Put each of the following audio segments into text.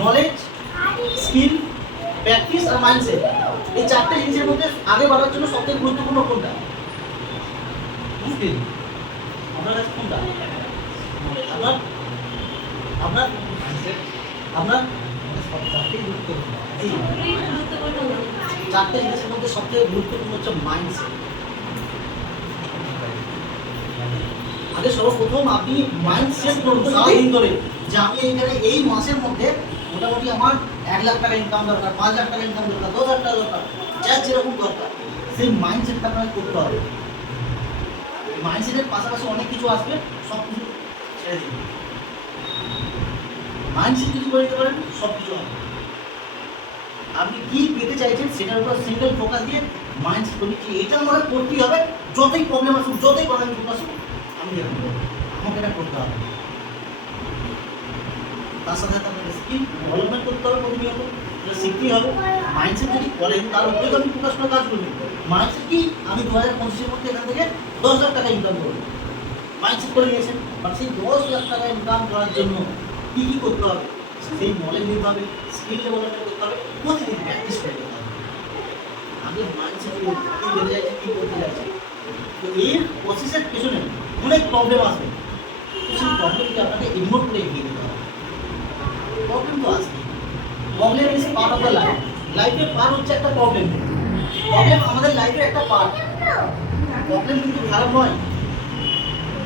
Knowledge, skill, practice আর mindset. এই চারটে জিনিসের মধ্যে আগে বাড়ার জন্য সবথেকে গুরুত্বপূর্ণ কোনটা? স্কিল। আপনার কাছে কোনটা? আপনার আপনার আপনার চারটে জিনিসের মধ্যে সবথেকে গুরুত্বপূর্ণ হচ্ছে মাইন্ডসেট। আগে সর্বপ্রথম আপনি মাইন্ডসেট করুন সারাদিন ধরে যে আমি এইখানে এই মাসের মধ্যে মোটামুটি আমার 1 লাখ টাকা ইনকাম দরকার, 5 লাখ টাকা ইনকাম দরকার, 10 লাখ টাকা দরকার, যার যেরকম দরকার সেই মাইন্ডসেটটা আপনাকে করতে হবে। মাইন্ডসেটের পাশাপাশি অনেক কিছু আসবে, সব কিছু ছেড়ে দিন। মাইন্ডসেট যদি করে দিতে পারেন সব কিছু হবে। আপনি কি পেতে চাইছেন সেটার উপর সিঙ্গেল ফোকাস দিয়ে মাইন্ডসেট করুন কি এটা আমার করতেই হবে, যতই প্রবলেম আসুক, যতই প্রবলেম আসুক আমি দেখবো, আমাকে এটা করতে হবে। তার সাথে সাথে আপনাকে স্কিল ডেভেলপমেন্ট করতে হবে, প্রতিনিয়ত এটা শিখতেই হবে। মাইন্ডসেট যদি করেন তার উপরে তো আমি ফোকাস করে কাজ করবেন। মাইন্ডসেট কি আমি 2025-এর মধ্যে এখান থেকে 10 লাখ টাকা ইনকাম করবো, মাইন্ডসেট করে নিয়েছেন। বাট সেই 10 লাখ টাকা ইনকাম করার জন্য কী কী করতে হবে, সেই নলেজ নিতে হবে, স্কিল ডেভেলপমেন্ট করতে হবে, প্রতিদিন প্র্যাকটিস করতে হবে। আগে মাইন্ডসেট কী বেড়ে যাচ্ছে, কী করতে যাচ্ছে, তো এর প্রসেসের পেছনে অনেক প্রবলেম আসবে। তো সেই প্রবলেমকে আপনাকে ইগনোর করে এগিয়ে দিতে হবে। প্রবলেম তো আসবে, problem is part of the life. লাইফের পার্ট হচ্ছে একটা প্রবলেম। প্রবলেম আমাদের লাইফের একটা পার্ট। প্রবলেম কিন্তু খারাপ নয়,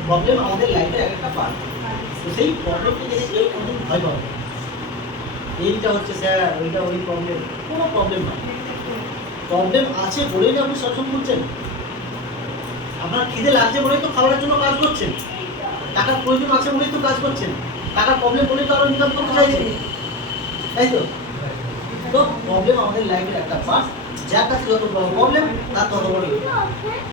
প্রবলেম আমাদের লাইফের একটা পার্ট। তো সেই প্রবলেমকে যদি কেউ কোনোদিন ভয় পাবে, এইটা হচ্ছে স্যার, ওইটা ওই প্রবলেম, কোনো প্রবলেম নয়। প্রবলেম আছে বলেই না আপনি সবসময় করছেন। আপনার খিদে লাগছে বলেই তো খাবারের জন্য কাজ করছেন, টাকার প্রয়োজন আছে বলেই তো কাজ করছেন, টাকার প্রবলেম বলেই তো আরো ইনকাম করতে চাইছেন, তাই তো? তো প্রবলেম আমাদের লাইফের একটা পার্ট। যার কাছে যত বড় প্রবলেম তার তত বড়